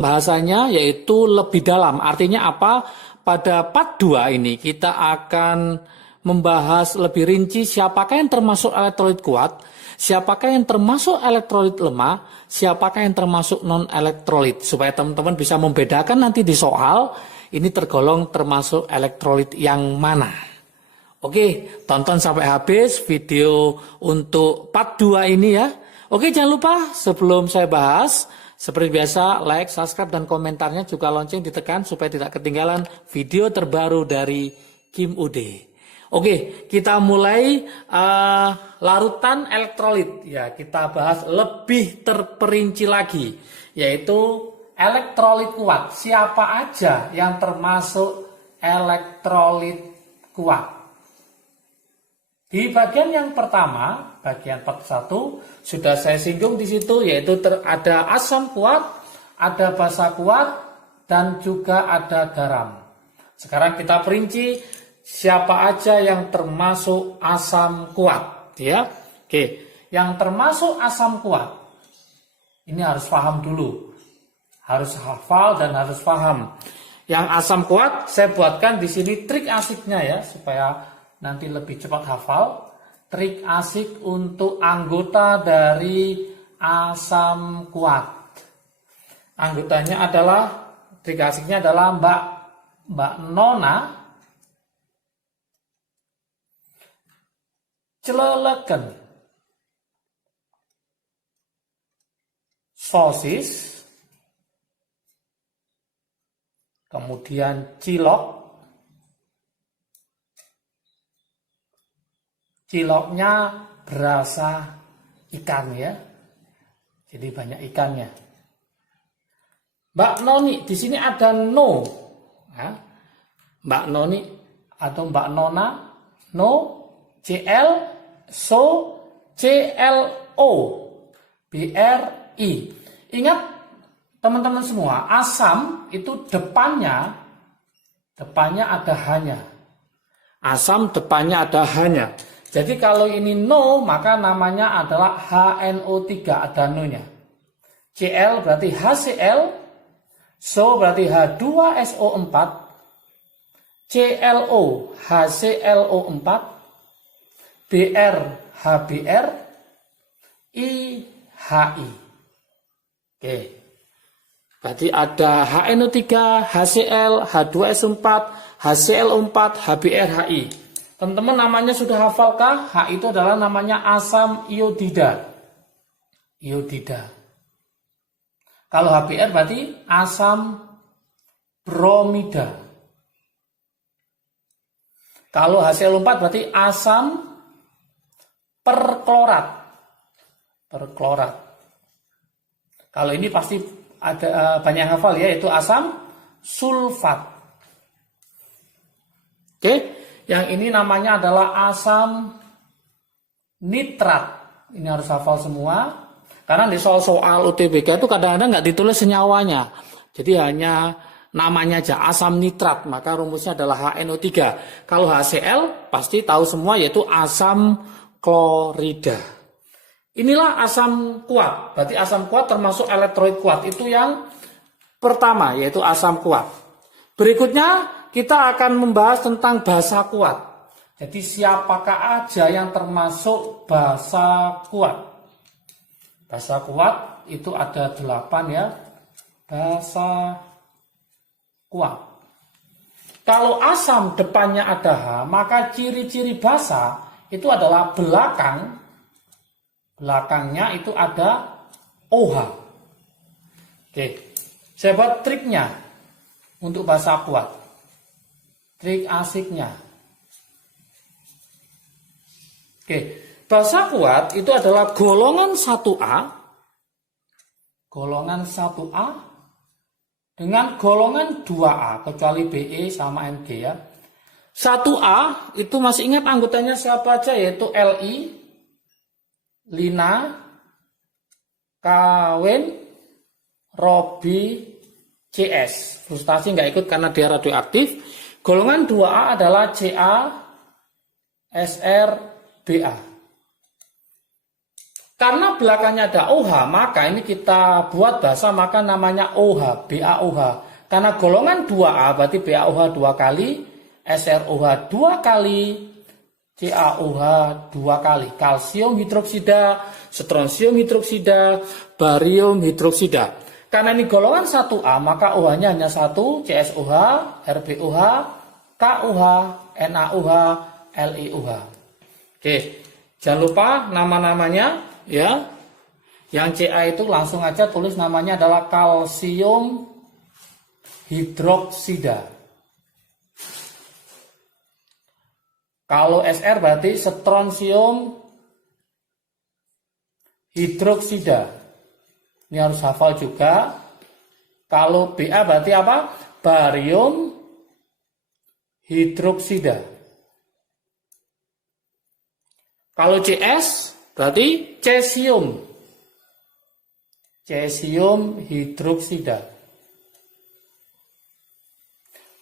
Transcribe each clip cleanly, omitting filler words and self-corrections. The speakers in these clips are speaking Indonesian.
bahasanya yaitu lebih dalam. Artinya apa? Pada part 2 ini kita akan membahas lebih rinci siapakah yang termasuk elektrolit kuat, siapakah yang termasuk elektrolit lemah, siapakah yang termasuk non-elektrolit. Supaya teman-teman bisa membedakan nanti di soal, ini tergolong termasuk elektrolit yang mana. Oke, tonton sampai habis video untuk part 2 ini ya. Oke, jangan lupa sebelum saya bahas, seperti biasa, like, subscribe, dan komentarnya juga lonceng ditekan supaya tidak ketinggalan video terbaru dari Kim Ude. Oke, kita mulai larutan elektrolit. Ya, kita bahas lebih terperinci lagi, yaitu elektrolit kuat. Siapa aja yang termasuk elektrolit kuat? Di bagian yang pertama, bagian part 1, sudah saya singgung di situ, yaitu ada asam kuat, ada basa kuat, dan juga ada garam. Sekarang kita perinci siapa aja yang termasuk asam kuat, ya. Oke, yang termasuk asam kuat, ini harus paham dulu, harus hafal dan harus paham. Yang asam kuat, saya buatkan di sini trik asiknya ya, supaya nanti lebih cepat hafal. Trik asik untuk anggota dari asam kuat. Anggotanya adalah, trik asiknya adalah Mbak Nona, celeleken, sosis, kemudian cilok. Ciloknya berasa ikan ya, jadi banyak ikannya. Mbak Noni, di sini ada no, ya. Mbak Noni atau Mbak Nona, no, CL, so, CLO, BRI. Ingat teman-teman semua, asam itu depannya ada hanya. Asam depannya ada hanya. Jadi kalau ini no, maka namanya adalah HNO3, ada no-nya. Cl berarti HCl, so berarti H2SO4, ClO HClO4, Br HBr, IHI. Oke. Berarti ada HNO3, HCl, H2SO4, HClO4, HBrHI. Teman-teman namanya sudah hafalkah? H itu adalah namanya asam iodida. Iodida. Kalau HBr berarti asam bromida. Kalau HCl4 berarti asam perklorat. Perklorat. Kalau ini pasti ada banyak yang hafal ya, yaitu asam sulfat. Oke. Yang ini namanya adalah asam nitrat. Ini harus hafal semua. Karena di soal-soal UTBK itu kadang-kadang nggak ditulis senyawanya. Jadi hanya namanya aja, asam nitrat. Maka rumusnya adalah HNO3. Kalau HCl pasti tahu semua, yaitu asam klorida. Inilah asam kuat. Berarti asam kuat termasuk elektrolit kuat. Itu yang pertama, yaitu asam kuat. Berikutnya kita akan membahas tentang basa kuat. Jadi siapakah aja yang termasuk basa kuat? Basa kuat itu ada 8 ya. Basa kuat. Kalau asam depannya ada H, maka ciri-ciri basa itu adalah belakangnya itu ada OH. Oke, saya buat triknya untuk basa kuat. Trik asiknya. Oke, basa kuat itu adalah golongan 1A. Golongan 1A dengan golongan 2A, kecuali BE sama MG ya. 1A itu masih ingat anggotanya siapa aja, yaitu Li, Lina, Kawin, Robi, CS. Frustasi nggak ikut karena dia radioaktif. Golongan 2A adalah Ca, Sr, Ba. Karena belakangnya ada OH, maka ini kita buat basa maka namanya OH, BaOH. Karena golongan 2A berarti BaOH 2 kali, SrOH 2 kali, CaOH 2 kali. Kalsium hidroksida, strontium hidroksida, barium hidroksida. Karena ini golongan 1A, maka OH-nya hanya 1, CSOH, RbOH, KOH, NaOH, LiOH. Oke, jangan lupa nama-namanya ya. Yang Ca itu langsung aja tulis namanya adalah kalsium hidroksida. Kalau Sr berarti strontium hidroksida. Ini harus hafal juga. Kalau Ba berarti apa? Barium hidroksida. Kalau Cs berarti cesium. Cesium hidroksida.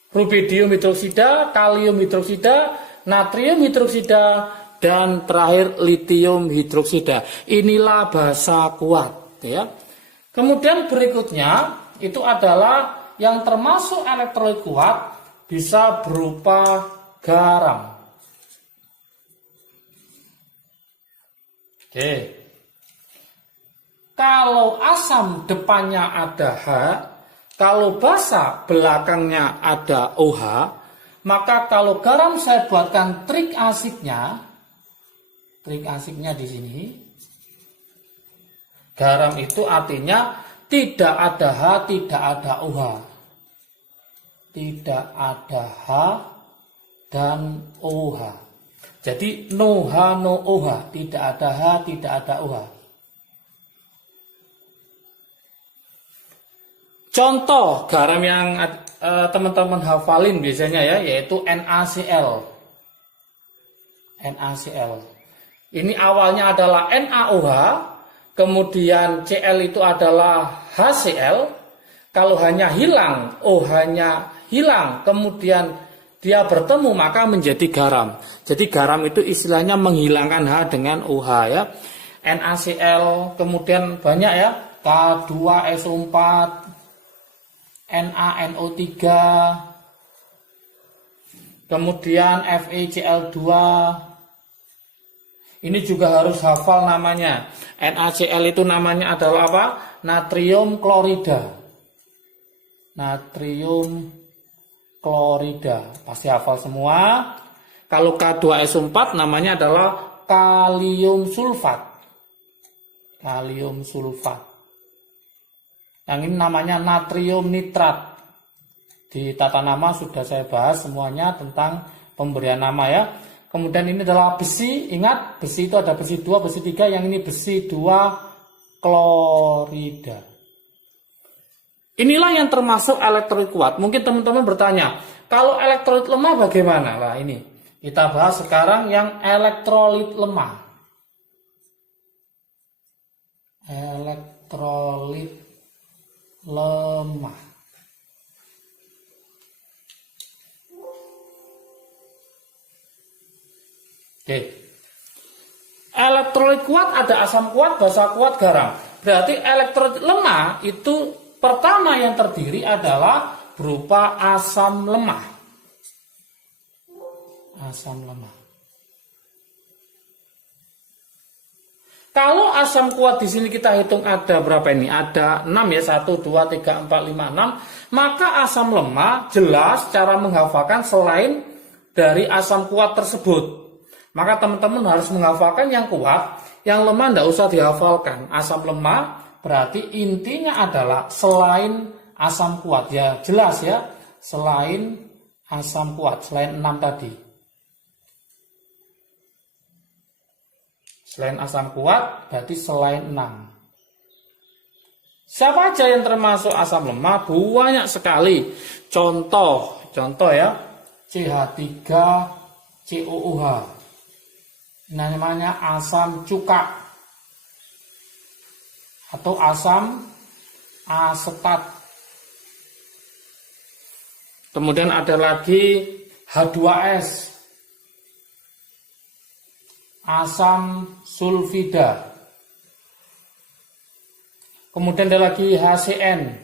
Rubidium hidroksida, kalium hidroksida, natrium hidroksida, dan terakhir litium hidroksida. Inilah basa kuat ya. Kemudian berikutnya itu adalah yang termasuk elektrolit kuat bisa berupa garam. Oke. Kalau asam depannya ada H, kalau basa belakangnya ada OH, maka kalau garam saya buatkan trik asiknya di sini. Garam itu artinya tidak ada H, tidak ada OH. Tidak ada H dan OH. Jadi no H, no OH. Tidak ada H, tidak ada OH. Contoh garam yang teman-teman hafalin biasanya ya, yaitu NaCl. NaCl. Ini awalnya adalah NaOH, kemudian Cl itu adalah HCl. Kalau hanya hilang, OH-nya hilang, kemudian dia bertemu maka menjadi garam. Jadi garam itu istilahnya menghilangkan H dengan OH ya. NaCl, kemudian banyak ya, K2SO4, NaNO3, kemudian FeCl2. Ini juga harus hafal namanya. NaCl itu namanya adalah apa? Natrium klorida. Natrium klorida. Pasti hafal semua. Kalau K2SO4 namanya adalah kalium sulfat. Kalium sulfat. Yang ini namanya natrium nitrat. Di tata nama sudah saya bahas semuanya tentang pemberian nama ya. Kemudian ini adalah besi. Ingat, besi itu ada besi 2, besi 3. Yang ini besi 2 klorida. Inilah yang termasuk elektrolit kuat. Mungkin teman-teman bertanya, kalau elektrolit lemah bagaimana? Nah ini, kita bahas sekarang yang elektrolit lemah. Elektrolit lemah. Oke. Elektrolit kuat ada asam kuat, basa kuat, garam. Berarti elektrolit lemah itu pertama yang terdiri adalah berupa asam lemah. Asam lemah. Kalau asam kuat di sini kita hitung ada berapa ini? Ada 6 ya, 1, 2, 3, 4, 5, 6. Maka asam lemah jelas cara menghafalkan selain dari asam kuat tersebut. Maka teman-teman harus menghafalkan yang kuat, yang lemah tidak usah dihafalkan. Asam lemah berarti intinya adalah selain asam kuat. Ya jelas ya, selain asam kuat, selain 6 tadi. Selain asam kuat, berarti selain 6. Siapa aja yang termasuk asam lemah? Banyak sekali. Contoh ya, CH3COOH. Namanya asam cuka atau asam asetat. Kemudian ada lagi H2S. Asam sulfida. Kemudian ada lagi HCN.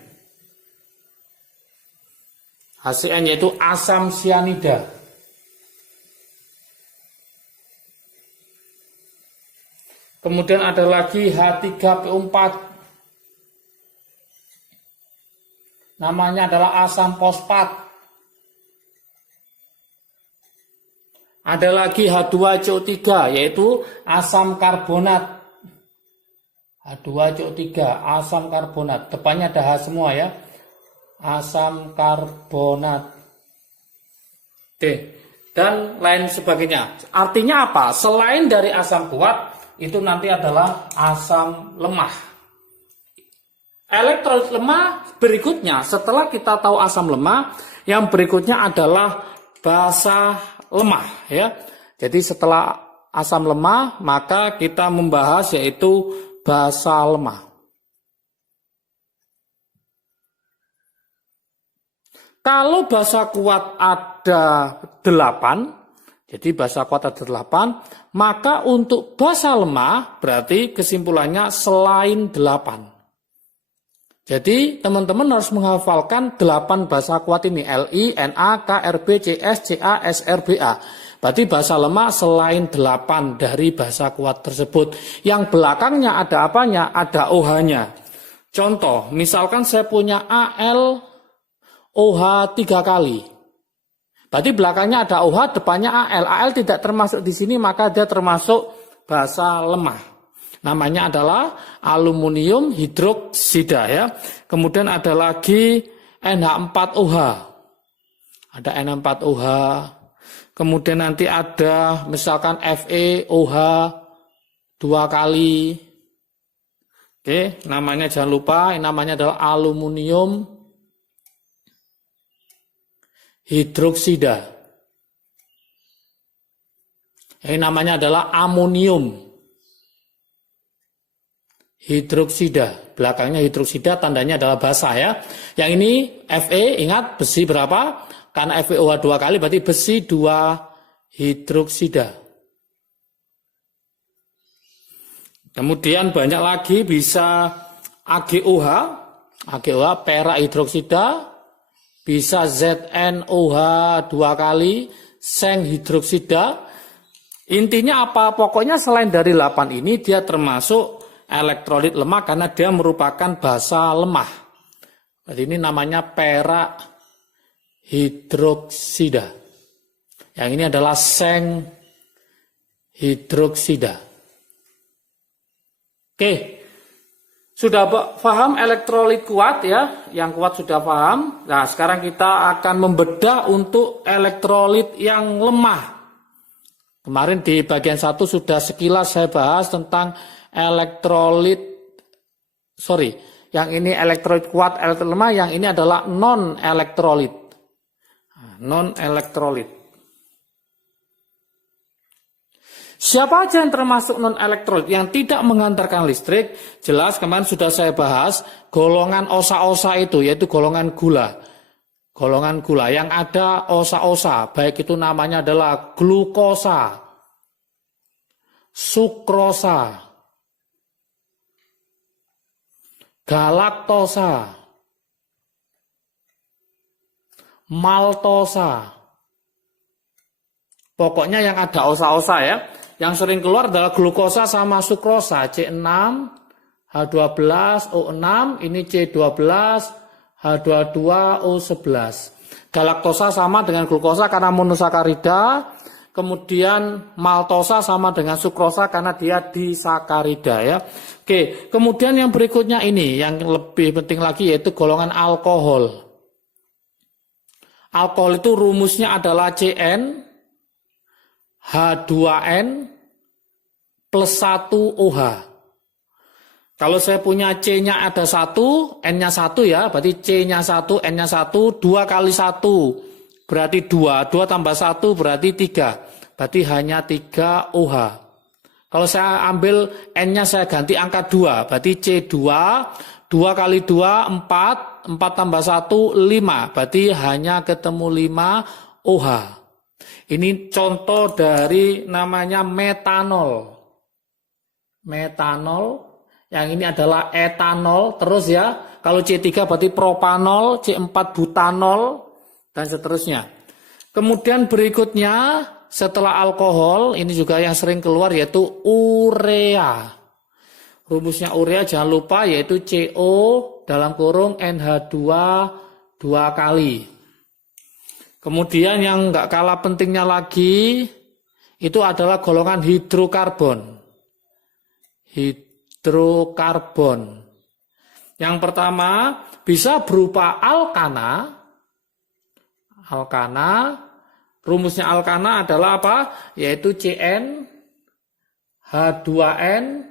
HCN yaitu asam sianida. Kemudian ada lagi H3PO4. Namanya adalah asam fosfat. Ada lagi H2CO3 yaitu asam karbonat. H2CO3 asam karbonat. Depannya ada H semua ya. Asam karbonat. Oke. Dan lain sebagainya. Artinya apa? Selain dari asam kuat, itu nanti adalah asam lemah. Elektrolit lemah berikutnya, setelah kita tahu asam lemah, yang berikutnya adalah basa lemah ya. Jadi setelah asam lemah, maka kita membahas yaitu basa lemah. Kalau basa kuat ada 8, jadi basa kuat ada 8, maka untuk basa lemah berarti kesimpulannya selain 8. Jadi teman-teman harus menghafalkan 8 basa kuat ini, Li, Na, K, Rb, Cs, Ca, Sr, Ba. Berarti basa lemah selain 8 dari basa kuat tersebut. Yang belakangnya ada apanya? Ada OH-nya. Contoh, misalkan saya punya Al, OH 3 kali. Berarti belakangnya ada OH, depannya Al. Al tidak termasuk di sini, maka dia termasuk basa lemah. Namanya adalah aluminium hidroksida ya. Kemudian ada lagi NH4OH. Ada NH4OH. Kemudian nanti ada misalkan FeOH 2 kali. Oke, namanya jangan lupa, namanya adalah aluminium hidroksida. Ini namanya adalah amonium hidroksida. Belakangnya hidroksida, tandanya adalah basa ya. Yang ini Fe, ingat besi berapa? Karena FeOH 2 kali berarti besi 2 hidroksida. Kemudian banyak lagi bisa AgOH, AgOH perak hidroksida, bisa ZnOH 2 kali, seng hidroksida. Intinya apa? Pokoknya selain dari 8 ini dia termasuk elektrolit lemah karena dia merupakan basa lemah. Jadi ini namanya perak hidroksida. Yang ini adalah seng hidroksida. Oke, sudah paham elektrolit kuat ya? Yang kuat sudah paham. Nah, sekarang kita akan membedah untuk elektrolit yang lemah. Kemarin di bagian 1 sudah sekilas saya bahas tentang elektrolit, yang ini elektrolit kuat, elektrolit lemah, yang ini adalah non-elektrolit. Non-elektrolit. Siapa aja yang termasuk non-elektrolit yang tidak menghantarkan listrik? Jelas kemarin sudah saya bahas golongan osa-osa itu, yaitu golongan gula. Golongan gula yang ada osa-osa, baik itu namanya adalah glukosa, sukrosa, galaktosa, maltosa. Pokoknya yang ada osa-osa ya. Yang sering keluar adalah glukosa sama sukrosa, C6, H12, O6, ini C12, H22, O11. Galaktosa sama dengan glukosa karena monosakarida. Kemudian maltosa sama dengan sukrosa karena dia disakarida ya. Oke, kemudian yang berikutnya ini yang lebih penting lagi yaitu golongan alkohol. Alkohol itu rumusnya adalah Cn H2n plus 1 OH. Kalau saya punya C-nya ada 1, N-nya 1 ya, berarti C-nya 1, N-nya 1, 2 kali 1, berarti 2. 2 tambah 1 berarti 3. Berarti hanya 3 OH. Kalau saya ambil N-nya saya ganti angka 2, berarti C2, 2 kali 2, 4, 4 tambah 1, 5. Berarti hanya ketemu 5 OH. Ini contoh dari namanya metanol. Metanol Yang ini adalah etanol. Terus ya, kalau C3 berarti propanol, C4 butanol, dan seterusnya. Kemudian berikutnya setelah alkohol, ini juga yang sering keluar yaitu urea. Rumusnya urea jangan lupa yaitu CO dalam kurung NH2 2 kali. Kemudian yang nggak kalah pentingnya lagi itu adalah golongan hidrokarbon. Hidrokarbon. Yang pertama bisa berupa alkana. Alkana, rumusnya alkana adalah apa? Yaitu CN H2N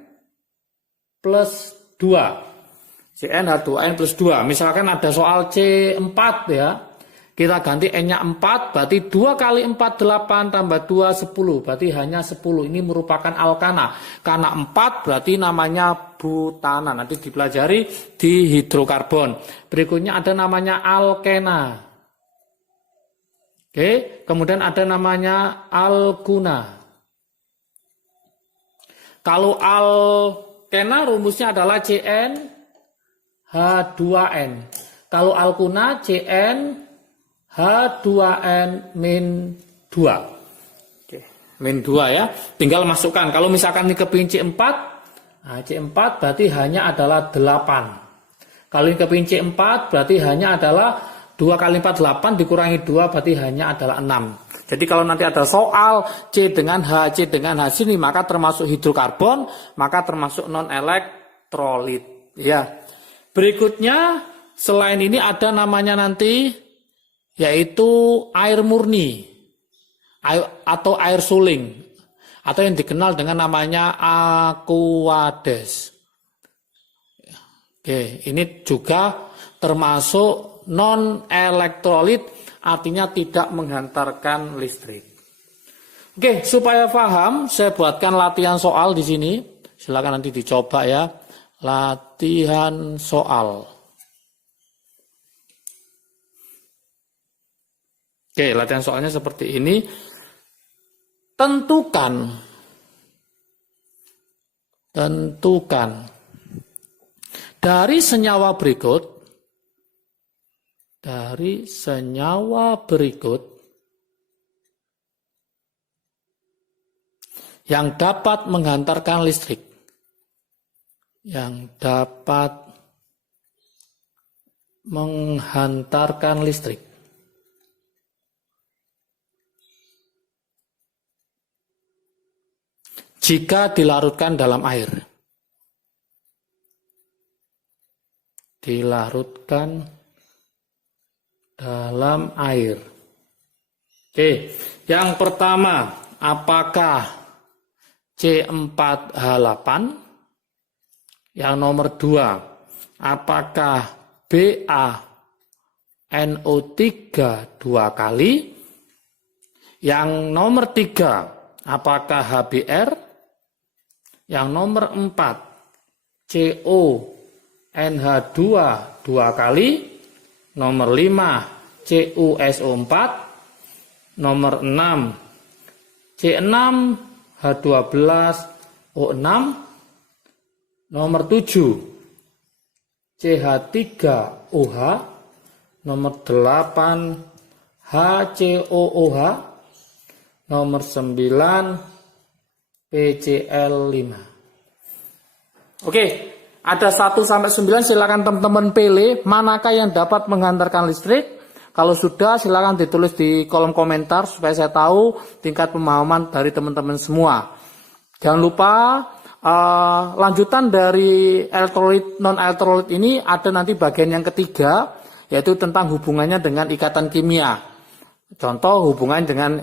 plus 2. CN H2N plus 2. Misalkan ada soal C4 ya. Kita ganti N-nya 4, berarti 2 kali 4, 8, tambah 2, 10. Berarti hanya 10. Ini merupakan alkana. Karena 4 berarti namanya butana. Nanti dipelajari di hidrokarbon. Berikutnya ada namanya alkena. Oke, kemudian ada namanya alkuna. Kalau alkena rumusnya adalah CN H2N. Kalau alkuna CN H2N min 2. Oke, min 2 ya. Tinggal masukkan. Kalau misalkan ini kepingin C4, nah C4 berarti hanya adalah 8. Kalau ini kepingin C4 berarti hanya adalah 2 kali 4, 8 dikurangi 2 berarti hanya adalah 6. Jadi kalau nanti ada soal C dengan H, C dengan H sini maka termasuk hidrokarbon, maka termasuk non-elektrolit. Ya. Berikutnya selain ini ada namanya nanti yaitu air murni atau air suling atau yang dikenal dengan namanya aqueous. Oke, ini juga termasuk non-elektrolit, artinya tidak menghantarkan listrik. Oke, supaya paham, saya buatkan latihan soal di sini. Silakan nanti dicoba ya. Latihan soal. Oke, latihan soalnya seperti ini. Tentukan dari senyawa berikut yang dapat menghantarkan listrik. Yang dapat menghantarkan listrik. Jika dilarutkan dalam air. Dilarutkan dalam air. Oke, yang pertama, apakah C4H8? Yang nomor 2, apakah BaNO3 2 kali? Yang nomor 3, apakah HBr? Yang nomor 4, CONH2 2 kali. Nomor 5, CuSO4. Nomor 6, C6H12O6. Nomor 7, CH3OH. Nomor 8, HCOOH. Nomor 9, PCl5. Oke, ada 1 sampai 9, silakan teman-teman pilih manakah yang dapat menghantarkan listrik. Kalau sudah silakan ditulis di kolom komentar supaya saya tahu tingkat pemahaman dari teman-teman semua. Jangan lupa lanjutan dari elektrolit non elektrolit ini ada nanti bagian yang ketiga yaitu tentang hubungannya dengan ikatan kimia. Contoh hubungan dengan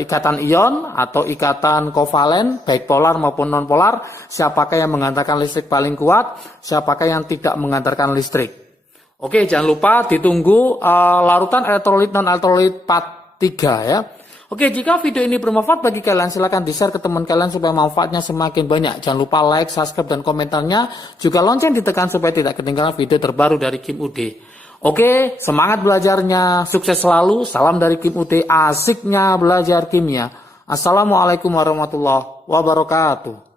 ikatan ion atau ikatan kovalen baik polar maupun non polar, siapakah yang menghantarkan listrik paling kuat, siapakah yang tidak menghantarkan listrik. Oke, jangan lupa ditunggu larutan elektrolit non elektrolit part 3 ya. Oke, jika video ini bermanfaat bagi kalian silakan di-share ke teman kalian supaya manfaatnya semakin banyak. Jangan lupa like, subscribe dan komentarnya, juga lonceng ditekan supaya tidak ketinggalan video terbaru dari Kim UD. Oke, semangat belajarnya, sukses selalu, salam dari Kim UD, asiknya belajar kimia. Assalamualaikum warahmatullahi wabarakatuh.